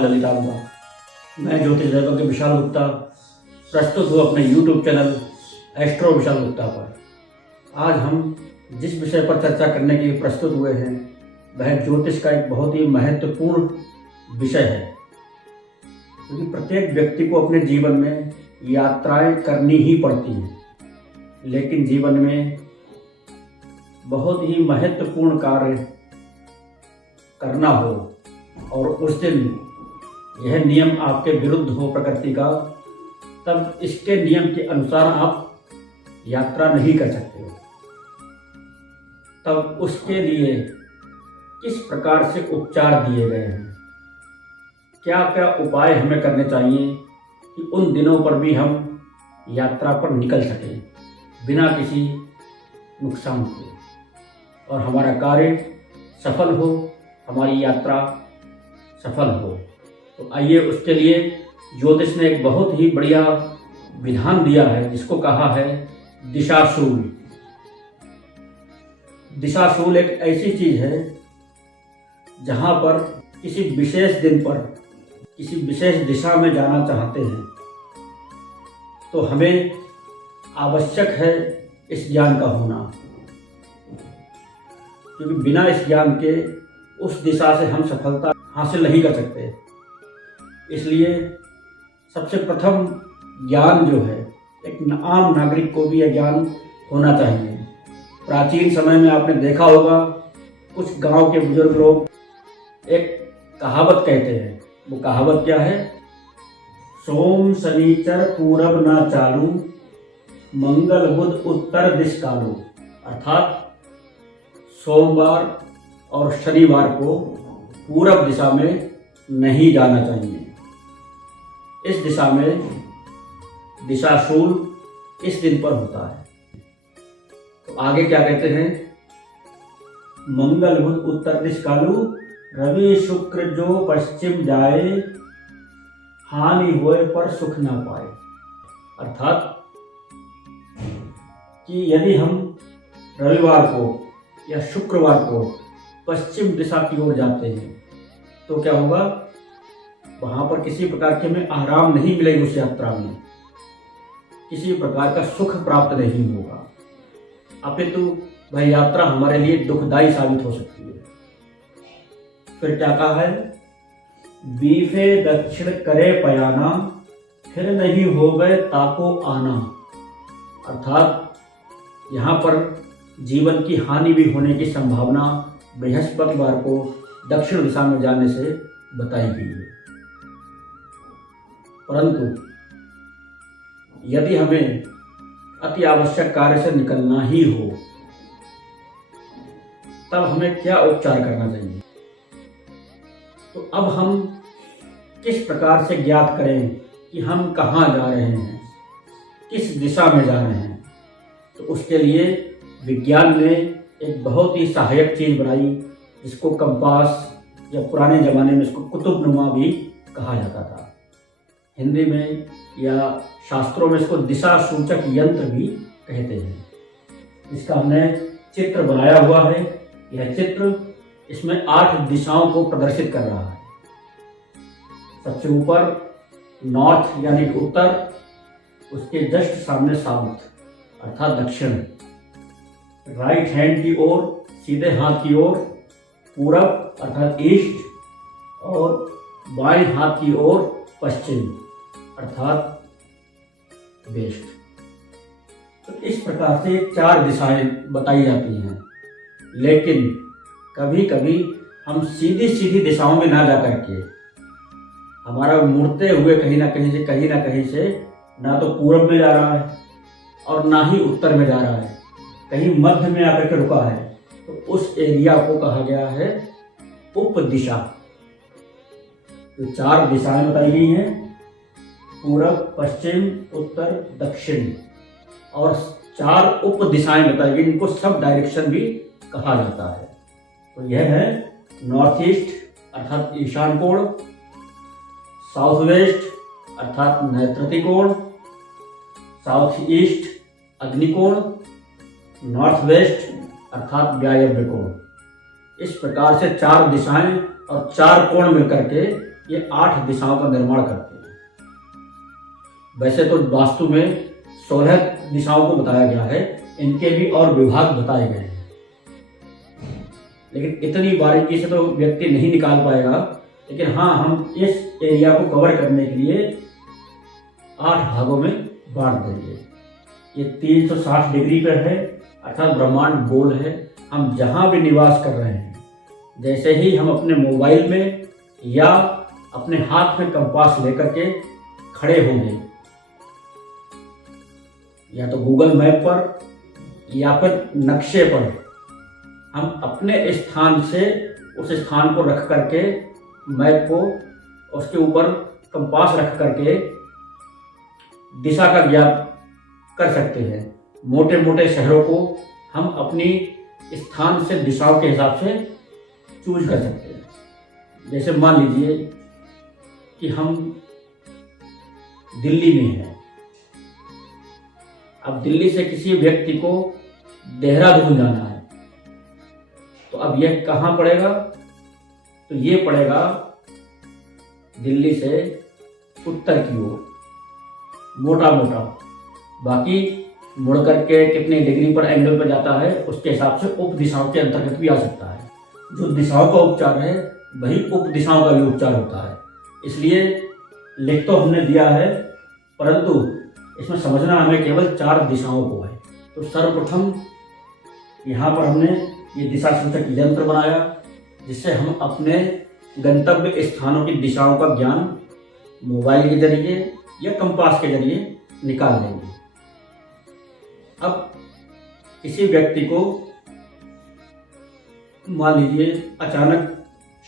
माँ ललितांबा। मैं ज्योतिष दैवज्ञ विशाल गुप्ता प्रस्तुत हूँ अपने YouTube channel astro Vishal Gupta पर। आज हम जिस विषय पर चर्चा करने के लिए प्रस्तुत हुए हैं वह ज्योतिष का एक बहुत ही महत्वपूर्ण विषय है, क्योंकि प्रत्येक व्यक्ति को अपने जीवन में यात्राएं करनी ही पड़ती हैं, लेकिन जीवन में बहुत ही महत्वपूर्ण कार्य करना हो और उस दिन यह नियम आपके विरुद्ध हो प्रकृति का, तब इसके नियम के अनुसार आप यात्रा नहीं कर सकते हो। तब उसके लिए किस प्रकार से उपचार दिए गए हैं, क्या क्या उपाय हमें करने चाहिए कि उन दिनों पर भी हम यात्रा पर निकल सकें बिना किसी नुकसान के और हमारा कार्य सफल हो, हमारी यात्रा सफल हो। तो आइए, उसके लिए ज्योतिष ने एक बहुत ही बढ़िया विधान दिया है जिसको कहा है दिशाशूल। दिशाशूल एक ऐसी चीज है जहां पर किसी विशेष दिन पर किसी विशेष दिशा में जाना चाहते हैं तो हमें आवश्यक है इस ज्ञान का होना, क्योंकि बिना इस ज्ञान के उस दिशा से हम सफलता हासिल नहीं कर सकते। इसलिए सबसे प्रथम ज्ञान जो है, एक आम नागरिक को भी यह ज्ञान होना चाहिए। प्राचीन समय में आपने देखा होगा कुछ गांव के बुजुर्ग लोग एक कहावत कहते हैं। वो कहावत क्या है? सोम शनिचर पूरब ना चालू, मंगल बुध उत्तर दिश कालू। अर्थात सोमवार और शनिवार को पूरब दिशा में नहीं जाना चाहिए। इस दिशा में दिशाशूल इस दिन पर होता है। तो आगे क्या कहते हैं? मंगल बुध उत्तर दिश कालू, रवि शुक्र जो पश्चिम जाए, हानि होए पर सुख ना पाए। अर्थात कि यदि हम रविवार को या शुक्रवार को पश्चिम दिशा की ओर जाते हैं तो क्या होगा? वहां पर किसी प्रकार के हमें आराम नहीं मिलेगी, उस यात्रा में किसी प्रकार का सुख प्राप्त नहीं होगा, अपितु वह यात्रा हमारे लिए दुखदायी साबित हो सकती है। फिर क्या कहा है? बीफे दक्षिण करे पयाना, फिर नहीं हो गए ताको आना। अर्थात यहाँ पर जीवन की हानि भी होने की संभावना बृहस्पतिवार को दक्षिण दिशा में जाने से बताई गई है। परंतु यदि हमें अति आवश्यक कार्य से निकलना ही हो तब हमें क्या उपचार करना चाहिए? तो अब हम किस प्रकार से ज्ञात करें कि हम कहाँ जा रहे हैं, किस दिशा में जा रहे हैं? तो उसके लिए विज्ञान ने एक बहुत ही सहायक चीज बनाई जिसको कंपास, या पुराने जमाने में इसको कुतुबनुमा भी कहा जाता था। हिंदी में या शास्त्रों में इसको दिशा सूचक यंत्र भी कहते हैं। इसका हमने चित्र बनाया हुआ है। यह चित्र इसमें 8 दिशाओं को प्रदर्शित कर रहा है। सबसे ऊपर नॉर्थ यानी उत्तर, उसके जस्ट सामने साउथ अर्थात दक्षिण, राइट हैंड की ओर, सीधे हाथ की ओर पूरब अर्थात ईस्ट, और बाएं हाथ की ओर पश्चिम अर्थात वेस्ट। तो इस प्रकार से 4 दिशाएं बताई जाती हैं, लेकिन कभी कभी हम सीधी सीधी दिशाओं में ना जा करके हमारा मुड़ते हुए कहीं ना कहीं से ना तो पूरब में जा रहा है और ना ही उत्तर में जा रहा है, कहीं मध्य में आकर के रुका है, तो उस एरिया को कहा गया है उप दिशा। तो 4 दिशाएं बताई गई हैं, पूरब, पश्चिम, उत्तर, दक्षिण, और 4 उप दिशाएं बताई गई, इनको सब डायरेक्शन भी कहा जाता है। तो यह है नॉर्थ ईस्ट अर्थात ईशान कोण, साउथ वेस्ट अर्थात नैऋत्य कोण, साउथ ईस्ट अग्निकोण, नॉर्थ वेस्ट अर्थात वायव्य कोण। इस प्रकार से 4 दिशाएं और 4 कोण मिलकर के ये 8 दिशाओं का निर्माण करते हैं। वैसे तो वास्तु में 16 दिशाओं को बताया गया है, इनके भी और विभाग बताए गए हैं, लेकिन इतनी बारीकी से तो व्यक्ति नहीं निकाल पाएगा। लेकिन हाँ, हम इस एरिया को कवर करने के लिए 8 भागों में बांट देंगे। ये 360 डिग्री पर है, अर्थात ब्रह्मांड गोल है। हम जहाँ भी निवास कर रहे हैं, जैसे ही हम अपने मोबाइल में या अपने हाथ में कंपास लेकर के खड़े होंगे, या तो गूगल मैप पर या फिर नक्शे पर, हम अपने स्थान से उस स्थान को रख करके, मैप को उसके ऊपर कंपास रख करके दिशा का ज्ञात कर सकते हैं। मोटे मोटे शहरों को हम अपनी स्थान से दिशाओं के हिसाब से चूज कर सकते हैं। जैसे मान लीजिए कि हम दिल्ली में हैं। अब दिल्ली से किसी व्यक्ति को देहरादून जाना है, तो अब यह कहाँ पड़ेगा? तो ये पड़ेगा दिल्ली से उत्तर की ओर, मोटा मोटा। बाकी मुड़ करके कितने डिग्री पर एंगल पर जाता है, उसके हिसाब से उप दिशाओं के अंतर्गत भी आ सकता है। जो दिशाओं का उपचार है, वही उप दिशाओं का भी उपचार होता है। इसलिए लिख तो हमने दिया है, परंतु इसमें समझना हमें केवल 4 दिशाओं को है। तो सर्वप्रथम यहाँ पर हमने ये दिशा सूचक यंत्र बनाया, जिससे हम अपने गंतव्य स्थानों की दिशाओं का ज्ञान मोबाइल के जरिए या कंपास के जरिए निकाल लेंगे। अब किसी व्यक्ति को मान लीजिए अचानक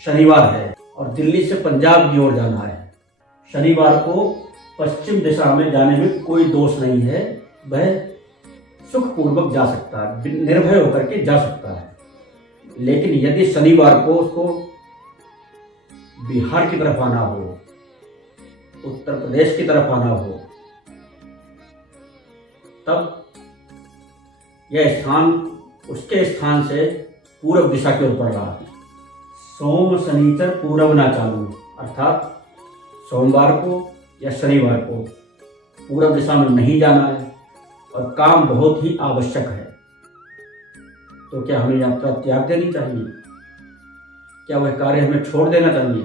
शनिवार है और दिल्ली से पंजाब की ओर जाना है। शनिवार को पश्चिम दिशा में जाने में कोई दोष नहीं है, वह सुखपूर्वक जा सकता है, निर्भय होकर के जा सकता है। लेकिन यदि शनिवार को उसको बिहार की तरफ आना हो, उत्तर प्रदेश की तरफ आना हो, तब यह स्थान उसके स्थान से पूर्व दिशा की ओर पड़ रहा है। सोम शनिचर पूरब ना चालू, अर्थात सोमवार को या शनिवार को पूर्व दिशा में नहीं जाना है और काम बहुत ही आवश्यक है। तो क्या हमें यात्रा त्याग देनी चाहिए? क्या वह कार्य हमें छोड़ देना चाहिए?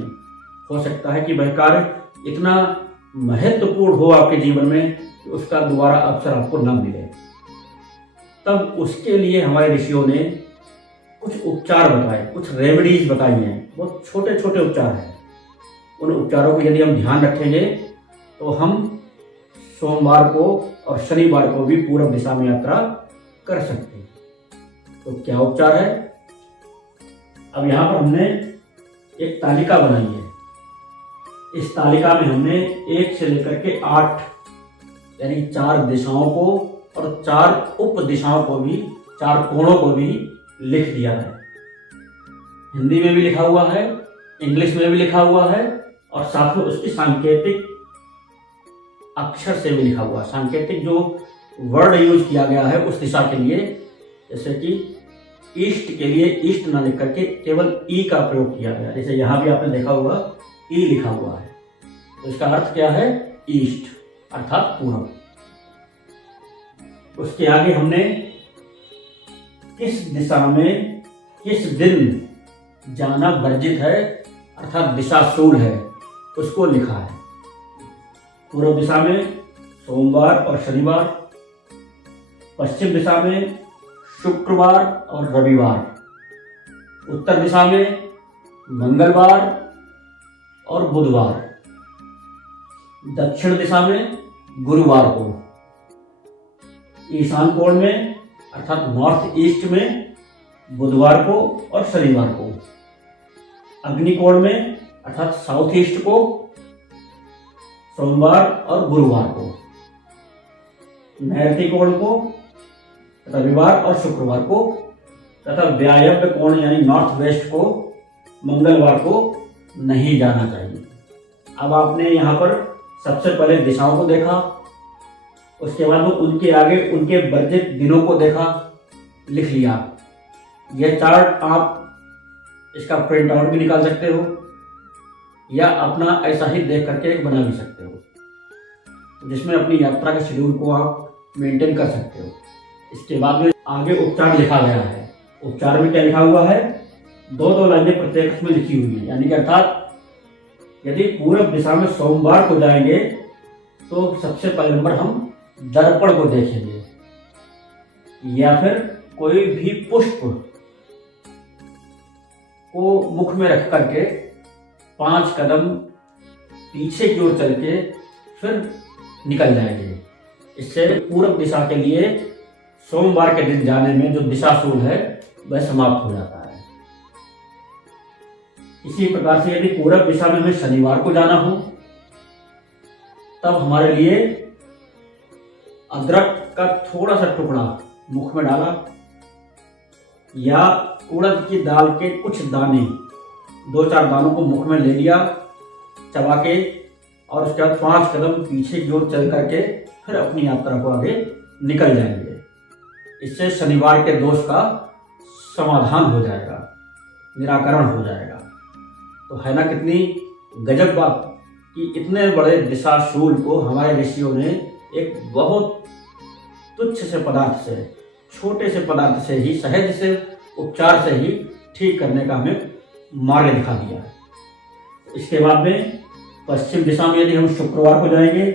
हो सकता है कि वह कार्य इतना महत्वपूर्ण हो आपके जीवन में कि उसका दोबारा अवसर आपको न मिले। तब उसके लिए हमारे ऋषियों ने कुछ उपचार बताए, कुछ रेमेडीज बताई हैं। बहुत छोटे छोटे उपचार हैं। उन उपचारों को यदि हम ध्यान रखेंगे तो हम सोमवार को और शनिवार को भी पूर्व दिशा में यात्रा कर सकते हैं। तो क्या उपचार है? अब यहाँ पर हमने एक तालिका बनाई है। इस तालिका में हमने 1 से लेकर के 8 यानी 4 दिशाओं को और 4 उप दिशाओं को भी, 4 कोणों को भी लिख दिया है। हिंदी में भी लिखा हुआ है, इंग्लिश में भी लिखा हुआ है और साथ में उसकी सांकेतिक अक्षर से भी लिखा हुआ है। सांकेतिक जो वर्ड यूज किया गया है उस दिशा के लिए, जैसे कि ईस्ट के लिए ईस्ट ना लिख करके केवल ई का प्रयोग किया गया। जैसे यहाँ भी आपने देखा होगा ई लिखा हुआ है, तो इसका अर्थ क्या है? ईस्ट अर्थात पूर्व। उसके आगे हमने किस दिशा में किस दिन जाना वर्जित है अर्थात दिशाशूल है, उसको लिखा है। पूर्व दिशा में सोमवार और शनिवार, पश्चिम दिशा में शुक्रवार और रविवार, उत्तर दिशा में मंगलवार और बुधवार, दक्षिण दिशा में गुरुवार को, ईशान कोण में अर्थात नॉर्थ ईस्ट में बुधवार को और शनिवार को, अग्नि कोण में अर्थात साउथ ईस्ट को सोमवार और गुरुवार को, नैऋत्य कोण को रविवार और शुक्रवार को, तथा व्यायव्य कोण यानी नॉर्थ वेस्ट को मंगलवार को नहीं जाना चाहिए। अब आपने यहाँ पर सबसे पहले दिशाओं को देखा, उसके बाद में उनके आगे उनके वर्जित दिनों को देखा, लिख लिया। यह चार्ट आप इसका प्रिंट आउट भी निकाल सकते हो या अपना ऐसा ही देख करके एक बना भी सकते हो, जिसमें अपनी यात्रा के शेड्यूल को आप मेंटेन कर सकते हो। इसके बाद में आगे उपचार लिखा गया है। उपचार में क्या लिखा हुआ है? दो दो लाइनें प्रत्येक में लिखी हुई है, यानी कि अर्थात यदि पूरब दिशा में सोमवार को जाएंगे तो सबसे पहले नंबर हम दर्पण को देखेंगे, या फिर कोई भी पुष्प को मुख में रख करके 5 कदम पीछे की ओर चल के फिर निकल जाएंगे। इससे पूरब दिशा के लिए सोमवार के दिन जाने में जो दिशाशूल है वह समाप्त हो जाता है। इसी प्रकार से यदि पूरब दिशा में हमें शनिवार को जाना हो तब हमारे लिए अदरक का थोड़ा सा टुकड़ा मुख में डाला, या उड़द की दाल के कुछ दाने 2-4 दानों को मुख में ले लिया चबा के, और उसके बाद 5 कदम पीछे की ओर चल करके फिर अपनी यात्रा को आगे निकल जाएंगे। इससे शनिवार के दोष का समाधान हो जाएगा, निराकरण हो जाएगा। तो है ना कितनी गजब बात कि इतने बड़े दिशाशूल को हमारे ऋषियों ने एक बहुत तुच्छ से पदार्थ से, छोटे से पदार्थ से ही, सहज से उपचार से ही ठीक करने का हमें मार्ग दिखा दिया है। इसके बाद में पश्चिम दिशा में यदि हम शुक्रवार को जाएंगे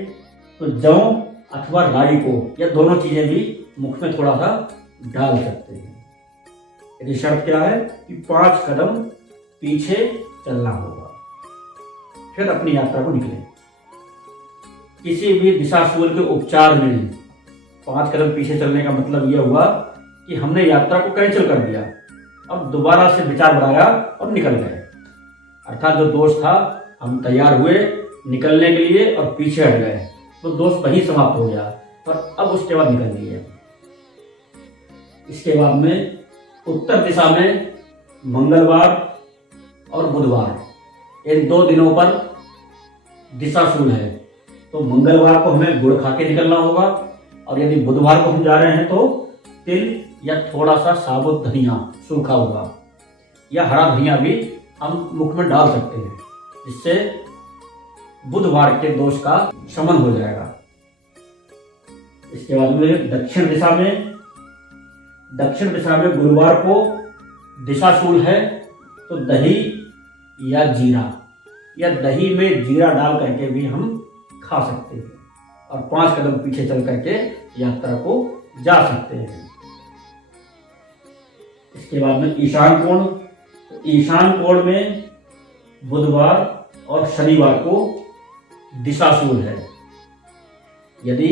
तो जौ अथवा राई को, या दोनों चीजें भी मुख में थोड़ा सा डाल सकते हैं। यदि शर्त क्या है कि 5 कदम पीछे चलना होगा, फिर अपनी यात्रा को निकलें। किसी भी दिशाशूल के उपचार में 5 कदम पीछे चलने का मतलब यह हुआ कि हमने यात्रा को कैंसिल कर दिया, अब दोबारा से विचार बनाया और निकल गए। अर्थात जो दोष था, हम तैयार हुए निकलने के लिए और पीछे हट गए, तो दोष वहीं समाप्त हो गया, और अब उसके बाद निकल लिए। इसके बाद में उत्तर दिशा में मंगलवार और बुधवार इन 2 दिनों पर दिशाशूल है, तो मंगलवार को हमें गुड़ खा के निकलना होगा, और यदि बुधवार को हम जा रहे हैं तो तिल या थोड़ा सा साबुत धनिया सूखा हुआ या हरा धनिया भी हम मुख में डाल सकते हैं, जिससे बुधवार के दोष का शमन हो जाएगा। इसके बाद में दक्षिण दिशा में गुरुवार को दिशाशूल है, तो दही या जीरा, या दही में जीरा डाल करके भी हम खा सकते हैं, और 5 कदम पीछे चल करके यात्रा को जा सकते हैं। इसके बाद में ईशान कोण में बुधवार और शनिवार को दिशाशूल है। यदि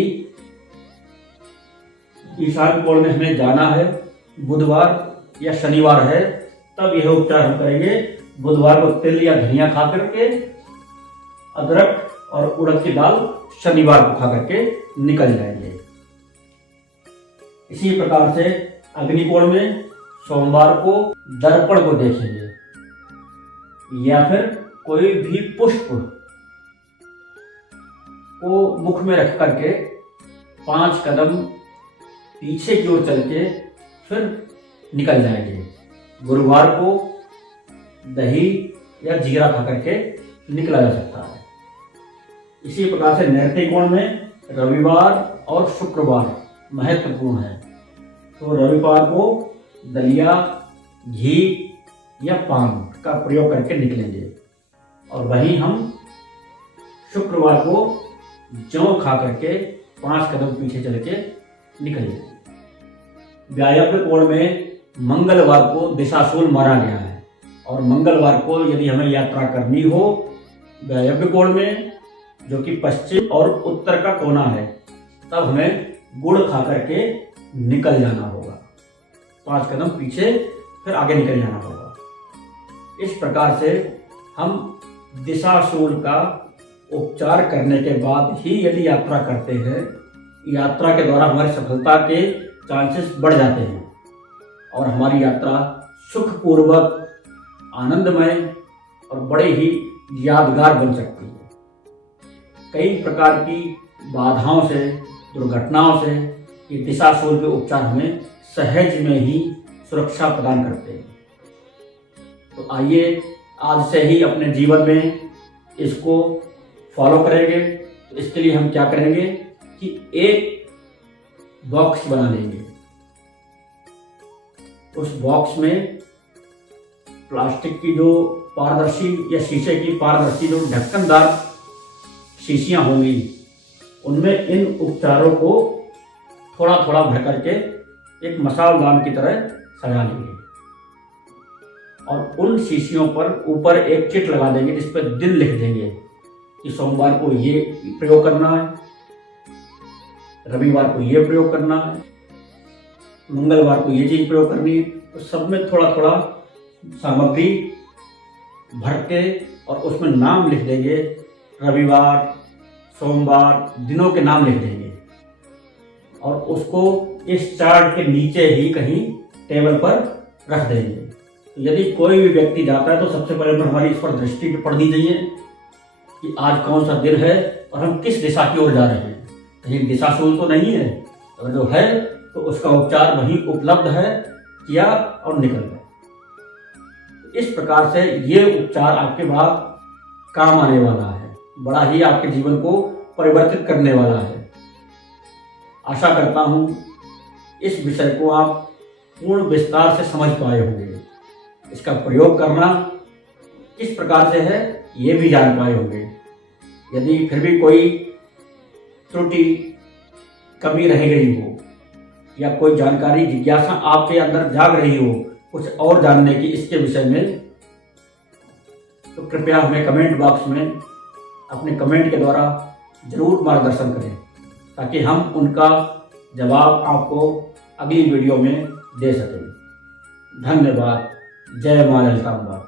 ईशान कोण में हमें जाना है, बुधवार या शनिवार है, तब यह उपचार हम करेंगे। बुधवार को तिल या धनिया खा करके, अदरक और उड़द की दाल शनिवार को खा करके निकल जाएंगे। इसी प्रकार से अग्निकोण में सोमवार को दर्पण को देखेंगे, या फिर कोई भी पुष्प को मुख में रख करके 5 कदम पीछे की ओर चल के फिर निकल जाएंगे। गुरुवार को दही या जीरा खा करके निकला जा सकता है। इसी प्रकार से नैऋत्य कोण में रविवार और शुक्रवार महत्वपूर्ण है, तो रविवार को दलिया, घी या पान का प्रयोग करके निकलेंगे, और वहीं हम शुक्रवार को जौ खा करके 5 कदम पीछे चल के निकलेंगे। व्यायव्य कोण में मंगलवार को दिशाशूल माना गया है, और मंगलवार को यदि हमें यात्रा करनी हो व्यायव्य कोण में, जो कि पश्चिम और उत्तर का कोना है, तब हमें गुड़ खा करके निकल जाना होगा। 5 कदम पीछे फिर आगे निकल जाना होगा। इस प्रकार से हम दिशाशूल का उपचार करने के बाद ही यदि यात्रा करते हैं, यात्रा के दौरान हमारी सफलता के चांसेस बढ़ जाते हैं, और हमारी यात्रा सुखपूर्वक, आनंदमय और बड़े ही यादगार बन सकती है। कई प्रकार की बाधाओं से, दुर्घटनाओं से ये दिशाशूल के उपचार हमें सहज में ही सुरक्षा प्रदान करते हैं। तो आइए आज से ही अपने जीवन में इसको फॉलो करेंगे तो इसके लिए हम क्या करेंगे कि एक बॉक्स बना लेंगे। उस बॉक्स में प्लास्टिक की जो पारदर्शी या शीशे की पारदर्शी जो ढक्कनदार शीशियां होंगी, उनमें इन उपचारों को थोड़ा थोड़ा भर करके एक मसालदान की तरह सजा लेंगे और उन शीशियों पर ऊपर एक चिट लगा देंगे जिस पर दिन लिख देंगे कि सोमवार को ये प्रयोग करना है, रविवार को ये प्रयोग करना है, मंगलवार को ये चीज प्रयोग करनी है। तो सब में थोड़ा थोड़ा सामग्री भर के और उसमें नाम लिख देंगे, रविवार, सोमवार, दिनों के नाम लिख देंगे और उसको इस चार्ट के नीचे ही कहीं टेबल पर रख देंगे। तो यदि कोई भी व्यक्ति जाता है तो सबसे पहले हमारी इस पर दृष्टि पड़नी चाहिए कि आज कौन सा दिन है और हम किस दिशा की ओर जा रहे हैं। कहीं दिशा शूल तो नहीं है, अगर जो है तो उसका उपचार वहीं उपलब्ध है, किया और निकल गए। इस प्रकार से ये उपचार आपके बाद काम आने वाला है, बड़ा ही आपके जीवन को परिवर्तित करने वाला है। आशा करता हूं इस विषय को आप पूर्ण विस्तार से समझ पाए होंगे। इसका प्रयोग करना किस प्रकार से है ये भी जान पाए होंगे। यदि फिर भी कोई त्रुटि कमी रह गई हो या कोई जानकारी जिज्ञासा आपके अंदर जाग रही हो कुछ और जानने की इसके विषय में, तो कृपया हमें कमेंट बॉक्स में अपने कमेंट के द्वारा जरूर मार्गदर्शन करें ताकि हम उनका जवाब आपको अगली वीडियो में दे सकें। धन्यवाद। जय मां ललितांबा।